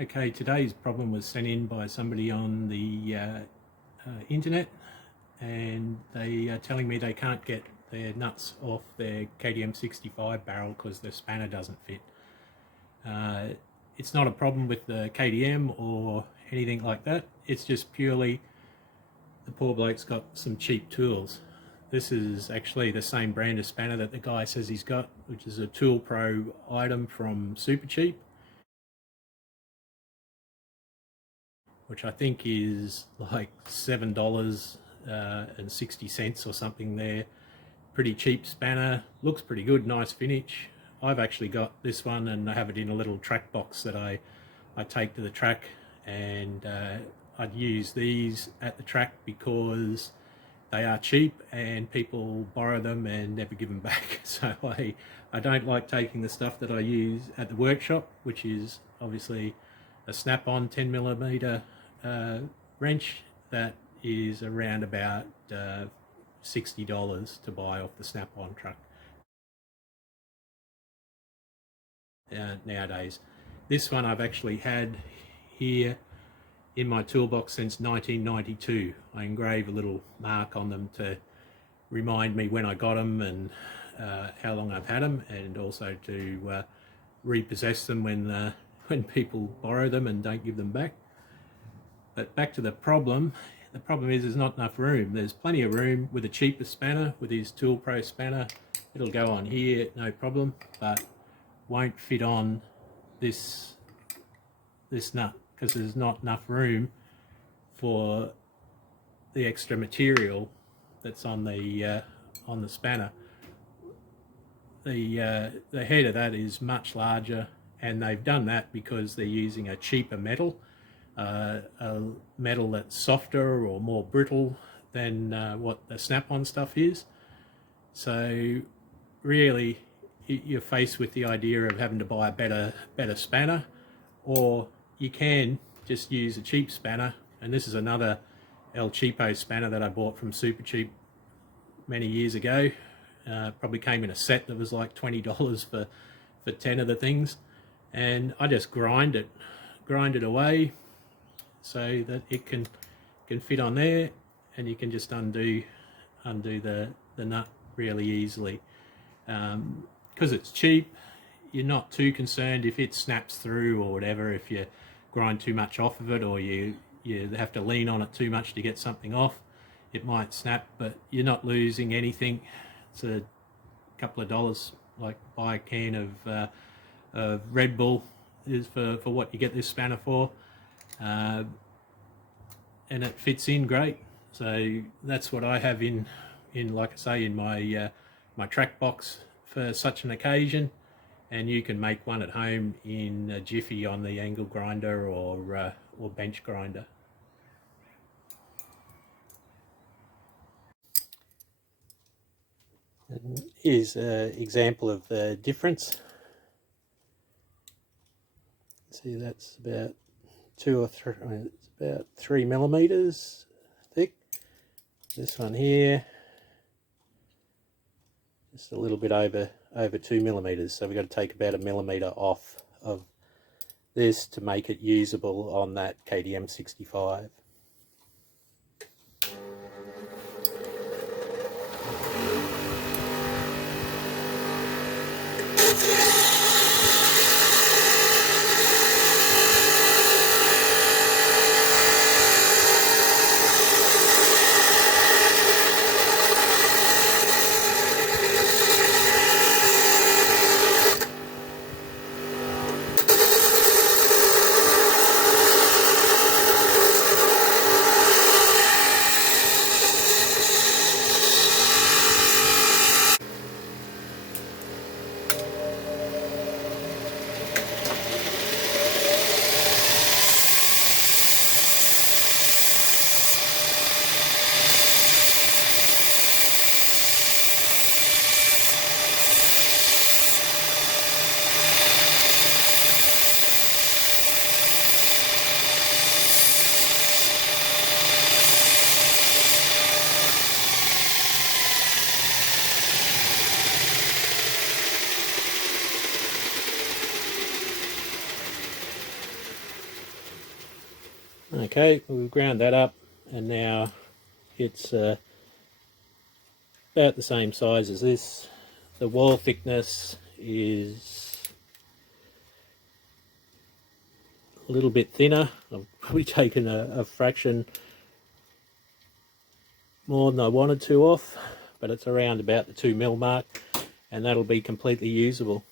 Okay, today's problem was sent in by somebody on the internet, and they are telling me they can't get their nuts off their KTM 65 barrel because the spanner doesn't fit. It's not a problem with the KTM or anything like that. It's just purely the poor bloke's got some cheap tools. This is actually the same brand of spanner that the guy says he's got, which is a Tool Pro item from Super Cheap, which I think is like $7.60 or something there. Pretty cheap spanner, looks pretty good, nice finish. I've actually got this one and I have it in a little track box that I take to the track, and I'd use these at the track because they are cheap and people borrow them and never give them back. So I don't like taking the stuff that I use at the workshop, which is obviously a snap-on 10mm wrench that is around about $60 to buy off the snap-on truck nowadays. This one I've actually had here in my toolbox since 1992. I engrave a little mark on them to remind me when I got them and how long I've had them, and also to repossess them when people borrow them and don't give them back. But back to the problem. The problem is there's not enough room. There's plenty of room with a cheaper spanner, with his Tool Pro spanner. It'll go on here, no problem, but won't fit on this nut because there's not enough room for the extra material that's on the spanner. The head of that is much larger, and they've done that because they're using a cheaper metal, a metal that's softer or more brittle than what the snap-on stuff is. So really you're faced with the idea of having to buy a better spanner, or you can just use a cheap spanner. And this is another El Cheapo spanner that I bought from Super Cheap many years ago. Probably came in a set that was like $20 for 10 of the things, and I just grind it away so that it can fit on there, and you can just undo the nut really easily. Because it's cheap, you're not too concerned if it snaps through or whatever. If you grind too much off of it, or you have to lean on it too much to get something off, it might snap, but you're not losing anything. It's a couple of dollars, like buy a can of Red Bull is for what you get this spanner for, and it fits in great. So that's what I have in like I say, in my my track box for such an occasion. And you can make one at home in a jiffy on the angle grinder or bench grinder. And here's an example of the difference. See, that's about 2 or 3. It's about 3mm thick. This one here, just a little bit over 2mm. So we've got to take about 1mm off of this to make it usable on that KTM 65. Okay, we've ground that up, and now it's about the same size as this. The wall thickness is a little bit thinner. I've probably taken a fraction more than I wanted to off, but it's around about the 2mm mark, and that'll be completely usable.